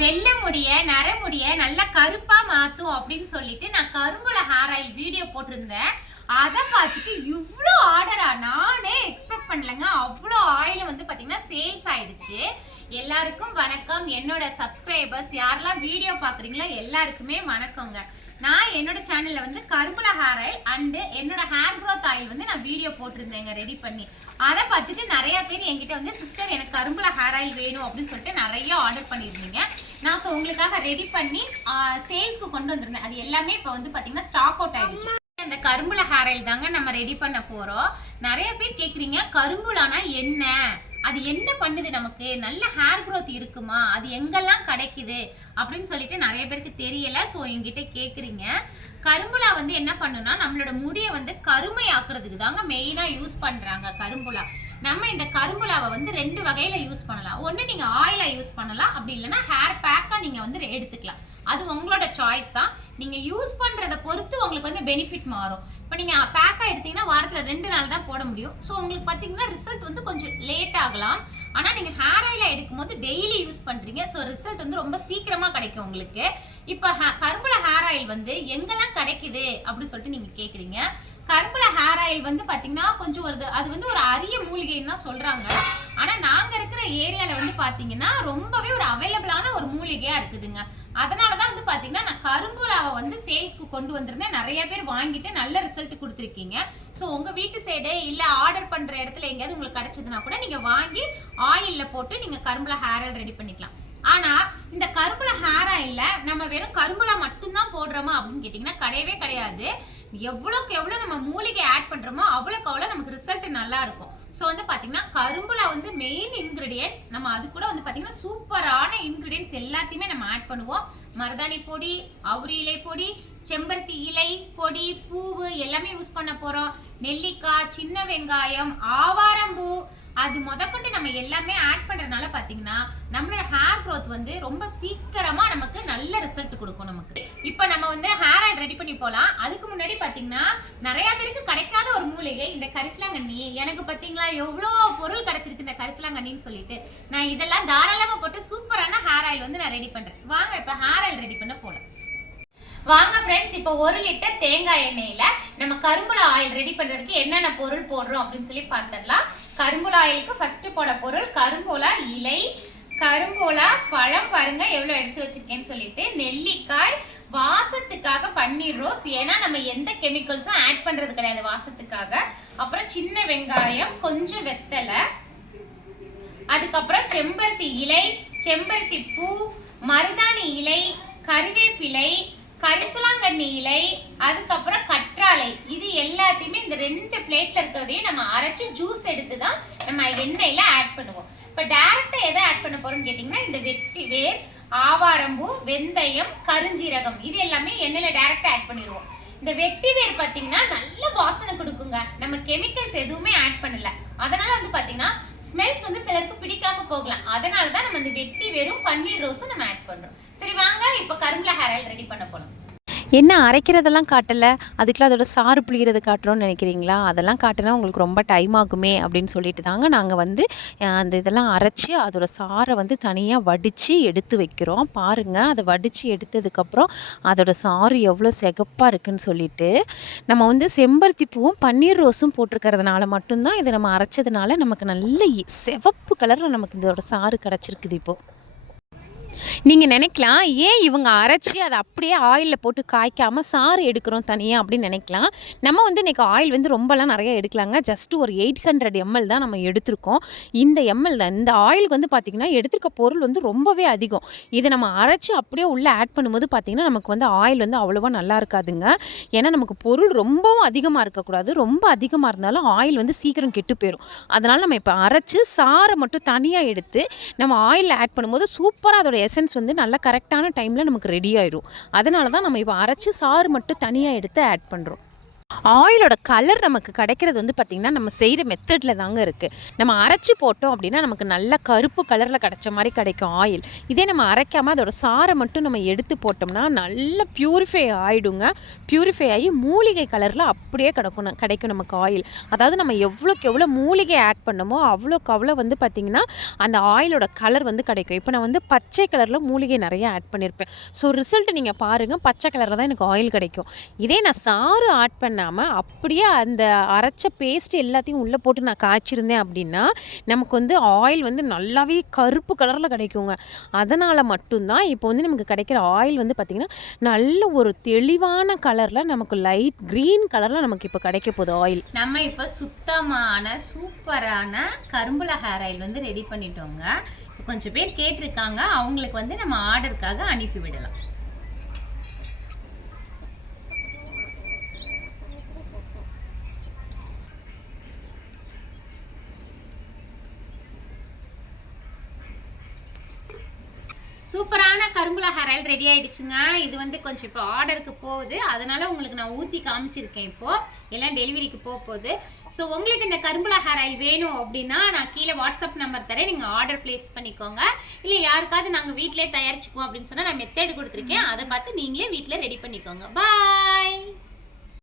வெள்ளை முடிய நரமுடிய நல்லா கருப்பா மாத்தும் அப்படின்னு சொல்லிட்டு நான் கரும்புல ஹேர் ஆயில் வீடியோ போட்டிருந்தேன். அதை பார்த்துட்டு இவ்வளோ ஆர்டரா நானே எக்ஸ்பெக்ட் பண்ணலங்க. அவ்வளோ ஆயில் வந்து பார்த்தீங்கன்னா சேல்ஸ் ஆயிடுச்சு. எல்லாருக்கும் வணக்கம். என்னோட சப்ஸ்கிரைபர்ஸ் யாரெல்லாம் வீடியோ பார்க்குறீங்களோ எல்லாருக்குமே வணக்கங்க. நான் என்னோட சேனல்ல வந்து கரும்புல ஹேர் ஆயில் அண்டு என்னோட ஹேர் க்ரோத் ஆயில் வந்து நான் வீடியோ போட்டிருந்தேங்க ரெடி பண்ணி. அதை பார்த்துட்டு நிறைய பேர் என்கிட்ட வந்து சிஸ்டர் எனக்கு கரும்புல ஹேர் ஆயில் வேணும் அப்படின்னு சொல்லிட்டு நிறைய ஆர்டர் பண்ணியிருந்தீங்க. நான் ஸோ உங்களுக்காக ரெடி பண்ணி சேல்ஸ்க்கு கொண்டு வந்திருந்தேன். அது எல்லாமே இப்போ வந்து பார்த்தீங்கன்னா ஸ்டாக் அவுட் ஆயிடுச்சு. அந்த கரும்புல ஹேர் ஆயில் தாங்க நம்ம ரெடி பண்ண போகிறோம் நிறைய பேர் கேட்குறீங்க கரும்புலானா என்ன? அது என்ன பண்ணுது நமக்கு? நல்ல ஹேர் க்ரோத் இருக்குமா? அது எங்கெல்லாம் கிடைக்குது? அப்படின்னு சொல்லிட்டு நிறைய பேருக்கு தெரியல. ஸோ என்கிட்ட கேட்குறீங்க கரும்புலா வந்து என்ன பண்ணுனா நம்மளோட முடியை வந்து கருமை ஆக்குறதுக்கு தாங்க மெயினாக யூஸ் பண்ணுறாங்க கரும்புலா. நம்ம இந்த கரும்புலாவை வந்து ரெண்டு வகையில் யூஸ் பண்ணலாம். ஒன்று நீங்கள் ஆயிலாக யூஸ் பண்ணலாம். அப்படி இல்லைன்னா ஹேர் பேக்காக நீங்கள் வந்து எடுத்துக்கலாம். அது உங்களோட சாய்ஸ் தான். நீங்கள் யூஸ் பண்ணுறதை பொறுத்து உங்களுக்கு வந்து பெனிஃபிட் மாறும். இப்போ நீங்கள் பேக்காக எடுத்தீங்கன்னா வாரத்தில் ரெண்டு நாள் தான் போட முடியும். ஸோ உங்களுக்கு பார்த்தீங்கன்னா ரிசல்ட் வந்து கொஞ்சம் லேட் ஆகலாம். ஆனால் நீங்கள் ஹேர் ஆயிலாக எடுக்கும்போது டெய்லி யூஸ் பண்ணுறீங்க ஸோ ரிசல்ட் வந்து ரொம்ப சீக்கிரமாக கிடைக்கும் உங்களுக்கு. இப்போ கரும்புல ஹேர் ஆயில் வந்து எங்கெல்லாம் கிடைக்குது அப்படின்னு சொல்லிட்டு நீங்கள் கேட்குறீங்க கரும்புல ஹேர் ஆயில் வந்து பார்த்தீங்கன்னா கொஞ்சம் ஒரு அது வந்து ஒரு அரிய மூலிகைன்னு தான் சொல்கிறாங்க ஆனா நாங்க இருக்கிற ஏரியால வந்து பாத்தீங்கன்னா ரொம்பவே ஒரு அவைலபிளான ஒரு மூலிகையா இருக்குதுங்க. அதனாலதான் வந்து பாத்தீங்கன்னா நான் கரும்புலாவை வந்து சேல்ஸ்க்கு கொண்டு வந்திருந்தேன். நிறைய பேர் வாங்கிட்டு நல்ல ரிசல்ட் கொடுத்துருக்கீங்க. ஸோ உங்க வீட்டு சைடு இல்ல ஆர்டர் பண்ற இடத்துல எங்கேயாவது உங்களுக்கு கிடைச்சதுன்னா கூட நீங்க வாங்கி ஆயில்ல போட்டு நீங்க கரும்புல ஹேர் ஆயில் ரெடி பண்ணிக்கலாம். ஆனா இந்த கரும்புல ஹேர் ஆயில்ல நம்ம வெறும் கரும்புலா மட்டும்தான் போடுறோமா அப்படின்னு கேட்டிங்கன்னா கிடையவே கிடையாது. எவ்வளோக்கு எவ்வளோ நம்ம மூலிகை ஆட் பண்ணுறோமோ அவ்வளோக்கு அவ்வளோ நமக்கு ரிசல்ட் நல்லா இருக்கும். ஸோ வந்து பார்த்தீங்கன்னா கரும்புல வந்து மெயின் இன்க்ரீடியன்ட்ஸ் நம்ம அது கூட வந்து பார்த்தீங்கன்னா சூப்பரான இன்க்ரீடியன்ட்ஸ் எல்லாத்தையுமே நம்ம ஆட் பண்ணுவோம். மருதாணி பொடி அவுரி இலை பொடி செம்பருத்தி இலை பொடி பூவு எல்லாமே யூஸ் பண்ண போகிறோம் நெல்லிக்காய் சின்ன வெங்காயம் ஆவாரம்பூ அது முதற்கொண்டு நம்ம எல்லாமே ஆட் பண்ணுறதுனால பார்த்தீங்கன்னா நம்மளோட ஹேர் க்ரோத் வந்து ரொம்ப சீக்கிரமாக நமக்கு நல்ல ரிசல்ட் கொடுக்கும் நமக்கு. இப்போ நம்ம வந்து ஹேர் ஆயில் ரெடி பண்ணி போகலாம் அதுக்கு முன்னாடி பார்த்தீங்கன்னா நிறைய பேருக்கு கிடைக்காத ஒரு மூலிகை இந்த கரிசலாங்கண்ணி. எனக்கு பார்த்தீங்களா எவ்வளோ பொருள் கிடைச்சிருக்கு இந்த கரிசலாங்கண்ணின்னு சொல்லிட்டு. நான் இதெல்லாம் தாராளமாக போட்டு சூப்பரான ஹேர் ஆயில் வந்து நான் ரெடி பண்ணுறேன் வாங்க இப்போ ஹேர் ஆயில் ரெடி பண்ண போகலாம் வாங்க ஃப்ரெண்ட்ஸ் இப்போ ஒரு லிட்டர் தேங்காய் எண்ணெயில் நம்ம கரும்புல ஆயில் ரெடி பண்ணுறதுக்கு என்னென்ன பொருள் போடுறோம் அப்படின்னு சொல்லி பார்த்துடலாம். கரும்புல ஆயிலுக்கு ஃபஸ்ட்டு போட பொருள் கரும்போலா இலை கரும்போலா பழம் பாருங்க எவ்வளோ எடுத்து வச்சிருக்கேன்னு சொல்லிட்டு நெல்லிக்காய் வாசத்துக்காக பன்னீர் ரோஸ். ஏன்னா நம்ம எந்த கெமிக்கல்ஸும் ஆட் பண்றது கிடையாது வாசத்துக்காக. அப்புறம் சின்ன வெங்காயம் கொஞ்சம் வெத்தலை. அதுக்கப்புறம் செம்பருத்தி இலை செம்பருத்தி பூ மருதாணி இலை கருவேப்பிலை கரிசலாங்கண்ணி இலை அதுக்கப்புறம் கற்றாழை. இது எல்லாத்தையுமே இந்த ரெண்டு பிளேட்ல இருக்கிறதையும் நம்ம அரைச்சு ஜூஸ் எடுத்து தான் நம்ம எண்ணெயில ஆட் பண்ணுவோம். இப்போ டேரக்டா எதை ஆட் பண்ண போறோம்னு கேட்டிங்கன்னா இந்த வெட்டி வேர் ஆவாரம்பூ வெந்தயம் கருஞ்சீரகம். இது எல்லாமே எண்ணெயில் டேரக்டா ஆட் பண்ணிடுவோம் இந்த வெட்டி வேர் பார்த்தீங்கன்னா நல்ல வாசனை கொடுக்குங்க. நம்ம கெமிக்கல்ஸ் எதுவுமே ஆட் பண்ணல. அதனால வந்து பார்த்தீங்கன்னா ஸ்மெல்ஸ் வந்து சிலருக்கு பிடிக்காம போகலாம். அதனால தான் நம்ம இந்த வெட்டி வேரும் பன்னீர் ரோஸும் நம்ம ஆட் பண்ணுறோம் சரி வாங்க இப்போ கரும்புல ஹேர் ஆயில் ரெடி பண்ண போகலாம் என்ன அரைக்கிறதெல்லாம் காட்டலை? அதுக்கெலாம் அதோட சாறு புளிகிறது காட்டுறோம்னு நினைக்கிறீங்களா? அதெல்லாம் காட்டினா உங்களுக்கு ரொம்ப டைம் ஆகுமே அப்படின்னு சொல்லிட்டு தாங்க நாங்கள் வந்து அந்த இதெல்லாம் அரைச்சி அதோட சாறை வந்து தனியாக வடித்து எடுத்து வைக்கிறோம். பாருங்கள் அதை வடித்து எடுத்ததுக்கப்புறம் அதோட சாறு எவ்வளோ செகப்பாக இருக்குன்னு சொல்லிட்டு நம்ம வந்து செம்பருத்தி பூவும் பன்னீர் ரோஸும் போட்டிருக்கறதுனால மட்டும்தான் இதை நம்ம அரைச்சதுனால நமக்கு நல்ல இ- சிவப்பு கலரில் நமக்கு இதோட சாறு கிடச்சிருக்குது இப்போது நீங்கள் நினைக்கலாம் ஏன் இவங்க அரைச்சி அதை அப்படியே ஆயிலில் போட்டு காய்க்காமல் சாறு எடுக்கிறோம் தனியாக அப்படின்னு நினைக்கலாம். நம்ம வந்து இன்றைக்கி ஆயில் வந்து ரொம்பலாம் நிறையா எடுக்கலாங்க. ஜஸ்ட் ஒரு எயிட் ஹண்ட்ரட் எம்எல் தான் நம்ம எடுத்திருக்கோம். இந்த எம்எல் தான் இந்த ஆயிலுக்கு வந்து பார்த்திங்கன்னா எடுத்திருக்க பொருள் வந்து ரொம்பவே அதிகம். இதை நம்ம அரைச்சி அப்படியே உள்ளே ஆட் பண்ணும்போது பார்த்திங்கன்னா நமக்கு வந்து ஆயில் வந்து அவ்வளோவா நல்லா இருக்காதுங்க. ஏன்னா நமக்கு பொருள் ரொம்பவும் அதிகமாக இருக்கக்கூடாது. ரொம்ப அதிகமாக இருந்தாலும் ஆயில் வந்து சீக்கிரம் கெட்டு போயிடும் அதனால் நம்ம இப்போ அரைச்சி சாறை மட்டும் தனியாக எடுத்து நம்ம ஆயிலில் ஆட் பண்ணும்போது சூப்பராக அதோட எசன்ஸ் வந்து நல்லா கரெக்டான டைமில் நமக்கு ரெடி ஆயிடும் அதனால தான் நம்ம இப்போ அரைச்சி சாறு மட்டும் தனியாக எடுத்து ஆட் பண்ணுறோம் ஆயிலோட கலர் நமக்கு கிடைக்கிறது வந்து பார்த்திங்கன்னா நம்ம செய்கிற மெத்தடில் தாங்க இருக்குது நம்ம அரைச்சி போட்டோம் அப்படின்னா நமக்கு நல்ல கருப்பு கலரில் கிடைச்ச மாதிரி கிடைக்கும் ஆயில். இதே நம்ம அரைக்காமல் அதோட சாரை மட்டும் நம்ம எடுத்து போட்டோம்னா நல்ல பியூரிஃபை ஆகிடுங்க பியூரிஃபை ஆகி மூலிகை கலரில் அப்படியே கிடக்கும் கிடைக்கும் நமக்கு ஆயில். அதாவது நம்ம எவ்வளோக்கு எவ்வளோ மூலிகை ஆட் பண்ணமோ அவ்வளோக்கு அவ்வளோ வந்து பார்த்திங்கன்னா அந்த ஆயிலோட கலர் வந்து கிடைக்கும். இப்போ நான் வந்து பச்சை கலரில் மூலிகை நிறைய ஆட் பண்ணியிருப்பேன் ஸோ ரிசல்ட் நீங்கள் பாருங்கள் பச்சை கலரில் தான் எனக்கு ஆயில் கிடைக்கும். இதே நான் சாறு ஆட் பண்ணாமல் அப்படியே அந்த அரைச்ச பேஸ்ட் எல்லாத்தையும் உள்ளே போட்டு நான் காய்ச்சிருந்தேன் அப்படின்னா நமக்கு வந்து ஆயில் வந்து நல்லாவே கருப்பு கலரில் கிடைக்குங்க. அதனால் மட்டும்தான் இப்போ வந்து நமக்கு கிடைக்கிற ஆயில் வந்து பார்த்திங்கன்னா நல்ல ஒரு தெளிவான கலரில் நமக்கு லைட் க்ரீன் கலரில் நமக்கு இப்போ கிடைக்க போகுது ஆயில் நம்ம இப்போ சுத்தமான சூப்பரான கரும்புல ஹேர் ஆயில் வந்து ரெடி பண்ணிட்டோங்க. கொஞ்சம் பேர் கேட்டிருக்காங்க. அவங்களுக்கு வந்து நம்ம ஆர்டருக்காக அனுப்பி விடலாம். சூப்பரான கரும்புல ஹேர் ஆயில் ரெடி ஆயிடுச்சுங்க. இது வந்து கொஞ்சம் இப்போ ஆர்டருக்கு போகுது. அதனால உங்களுக்கு நான் ஊற்றி காமிச்சிருக்கேன் இப்போ. எல்லாம் டெலிவரிக்கு போக போகுது. ஸோ உங்களுக்கு இந்த கரும்புல ஹேர் ஆயில் வேணும் அப்படின்னா நான் கீழே வாட்ஸ்அப் நம்பர் தரேன். நீங்கள் ஆர்டர் ப்ளேஸ் பண்ணிக்கோங்க. இல்லை யாருக்காவது நாங்கள் வீட்டிலே தயாரிச்சுக்குவோம் அப்படின்னு சொன்னால் நான் மெத்தேடு கொடுத்துருக்கேன். அதை பார்த்து நீங்களே வீட்டில் ரெடி பண்ணிக்கோங்க. பாய்